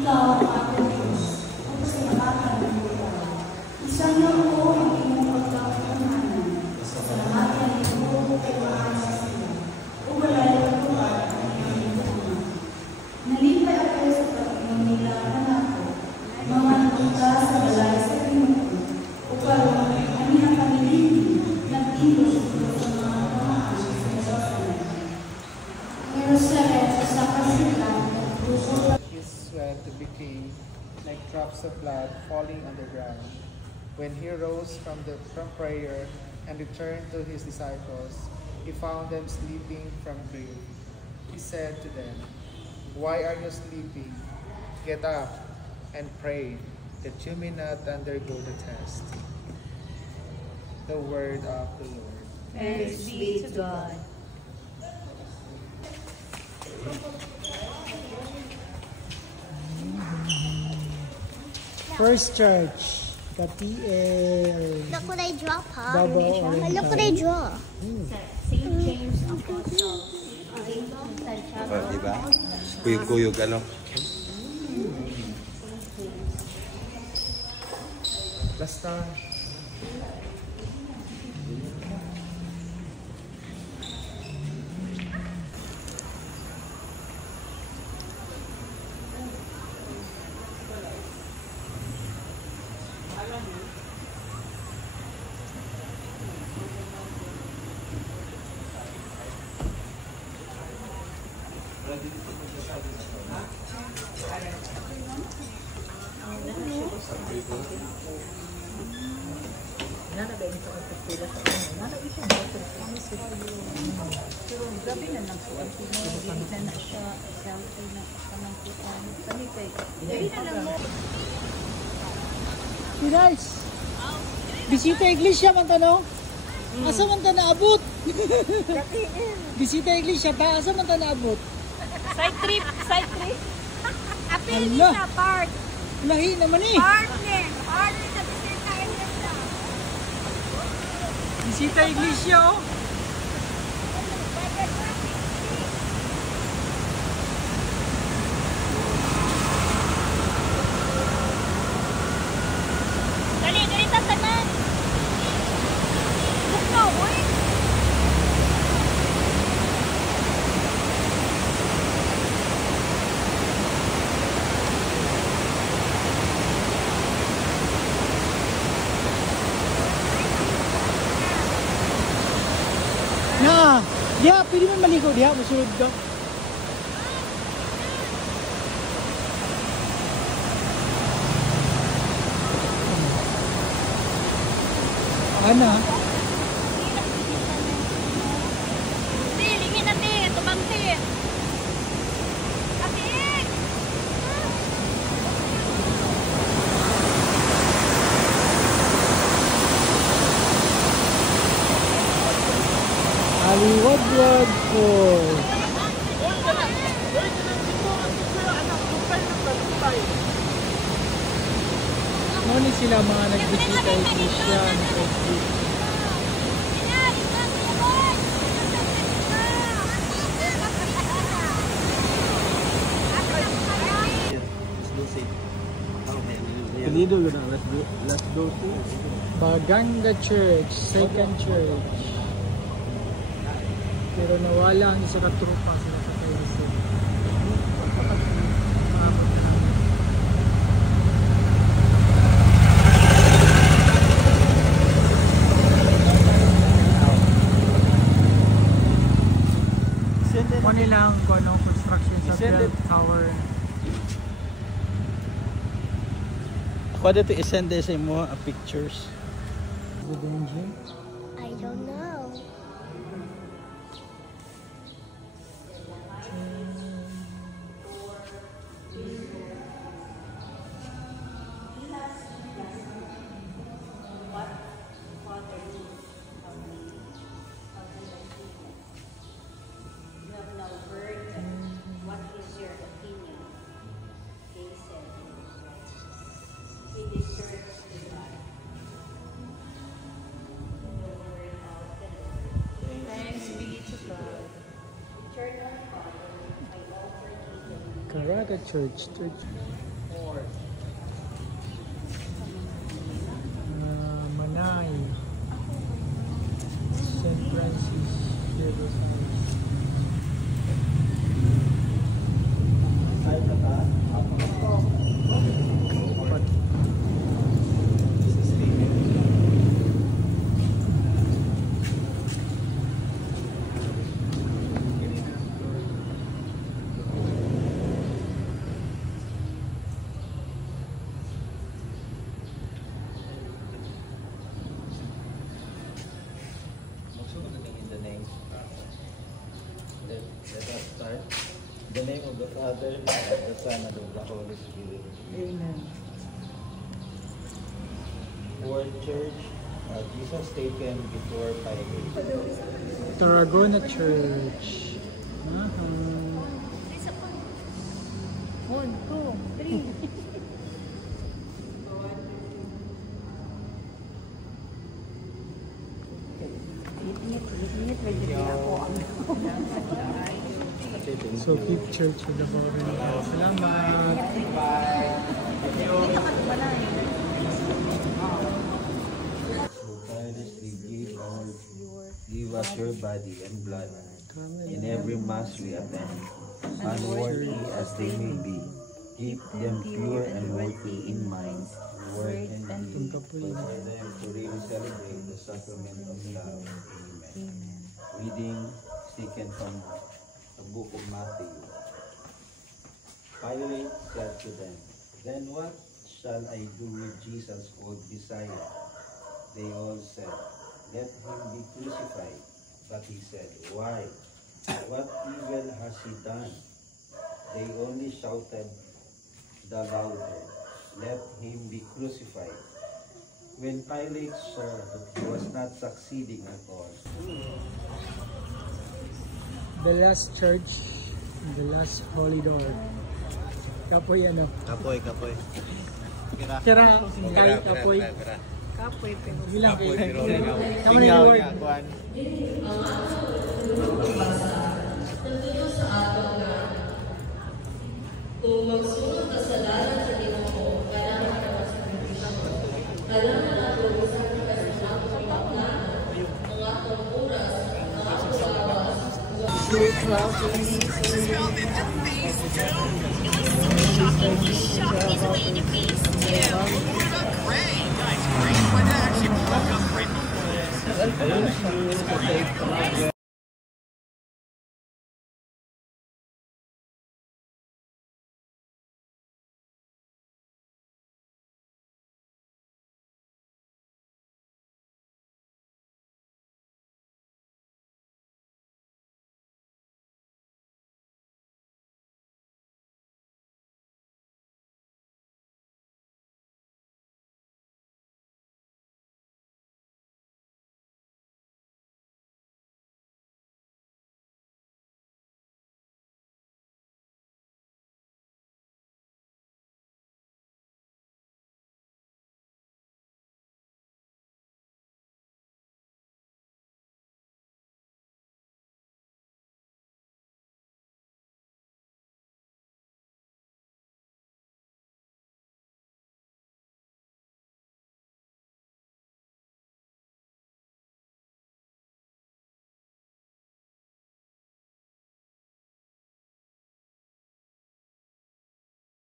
Ikaw ang aking Diyos, o pasalamatan ng buhay. Isang ko ang iyong pagkakakunanan. Pasalamatan mo kay mahal sa siya. O walay ang tuwad ang iyong tuwad. Nalipay ako sa pag-inom nila anak ko. Mga nagpunta sa balay sa Pinoon. O karoon, ani ang pamilindi, nag-ilos sa mga kamaan sa Jerusalem. Jerusalem sa kasilang His sweat became like drops of blood falling on the ground. When he rose from prayer and returned to his disciples, he found them sleeping from grief. He said to them, "Why are you sleeping? Get up and pray, that you may not undergo the test." The word of the Lord. Thanks be to God. First Church, Katiel. Look what I draw, Pa. Davao Oriental. Look what I draw. St. James Apostle. Santiago. Oh, diba? Kuyog-kuyog ano? Basta. Gabi na lang po ang pinag-ibig na siya example ng pamangkutan. Kami kay gabi na lang mo. Hey guys, bisita iglesia man tanong. Asa man ta naabot? Bisita iglesia ta, asa man ta naabot? Side trip, side trip. Apil Hala. sa park. Lahi naman eh. Partner sa bisita iglesia. Bisita iglesia oh. Dali, ganito tanan. Bukno, uy. Na, diya, pwede man maligo diya, masunod ka. Ana, Lingin natin, tumangtin. Kapit. aliwag-wag po. Ngunit sila mga nagbisita iglesia ng Facebook. Pilido ko na, let's go to Baganga Church, second church. Pero nawala ang isa ka trupa sila sa Kaiso. Kung nilang kung anong construction sa bell tower. Ako dito isend sa mo pictures. I don't know. Caraga Church. St. Francis Xavier. Let us start. In the name of the Father, and of the Son, and of the Holy Spirit. Amen. Word Church, Jesus taken before Pilate. Tarragona Church. One, two, three. Init, medyo ako ang So, Fifth Church in the Bawin. Salamat. So tirelessly give us your body and blood in every mass we attend, unworthy as they may be. Keep them pure and worthy in mind, word and deed, for them to really celebrate the sacrament of love. Amen. Reading taken from the book of Matthew. Pilate said to them, "Then what shall I do with Jesus called Messiah?" They all said, "Let him be crucified." But he said, "Why? What evil has he done?" They only shouted the louder, "Let him be crucified." When Pilate saw that he was not succeeding at all, The last church, the last holy door. Kapoy ano? Kapoy. Kira, kahit kapoy. kapoy pero Bilang Kapoy, pero Kapoy tingnaw Lord. niya, kuhan. Kung magsunod ka sa dalan sa Ginoo, kailangan ka sa kondisyon. Kailangan na lumisan ka sa atong paglanan, ang atong oras, ang atong lawas. Ayun,